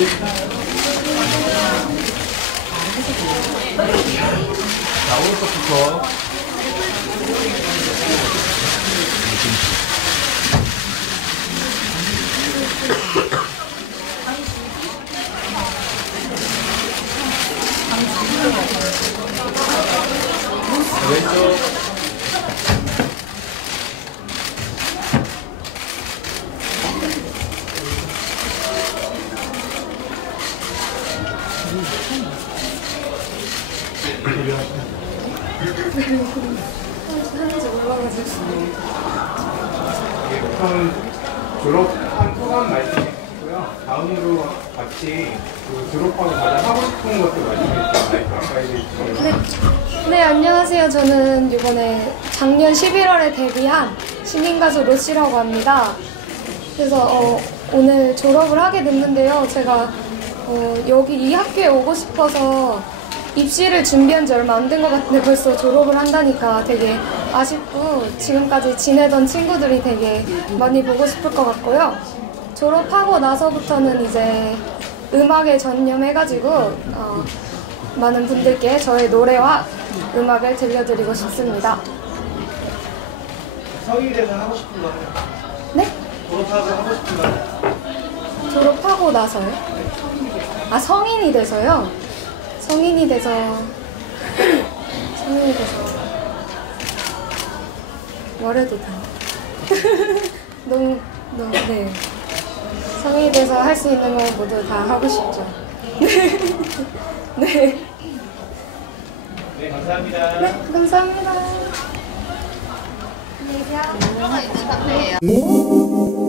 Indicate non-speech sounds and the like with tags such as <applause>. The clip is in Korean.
자, 오른쪽부터. 자, 왼쪽. 하는지 졸업한 소감 말씀해주시고요. 다음으로 같이 그 졸업하고 가장 하고 싶은 것들 말씀해주세요. 네. 네, 안녕하세요. 저는 이번에 작년 11월에 데뷔한 신인 가수 로시라고 합니다. 그래서 어, 오늘 졸업을 하게 됐는데요. 제가 어, 여기 이 학교에 오고 싶어서 입시를 준비한 지 얼마 안 된 것 같은데 벌써 졸업을 한다니까 되게 아쉽고 지금까지 지내던 친구들이 되게 많이 보고 싶을 것 같고요. 졸업하고 나서부터는 이제 음악에 전념해가지고 어, 많은 분들께 저의 노래와 음악을 들려드리고 싶습니다. 성인이 돼서 하고 싶은 거 네? 졸업하고 하고 싶은 거 졸업하고 나서요? 아 성인이 돼서요? 성인이 돼서 성인이 돼서 뭐래도 돼. <laughs> 너무 너무 네. 성인이 돼서 할 수 있는 거 모두 다 하고 싶죠. <laughs> 네. 네 감사합니다 네, 감사합니다. 들어가 있는 상태예요.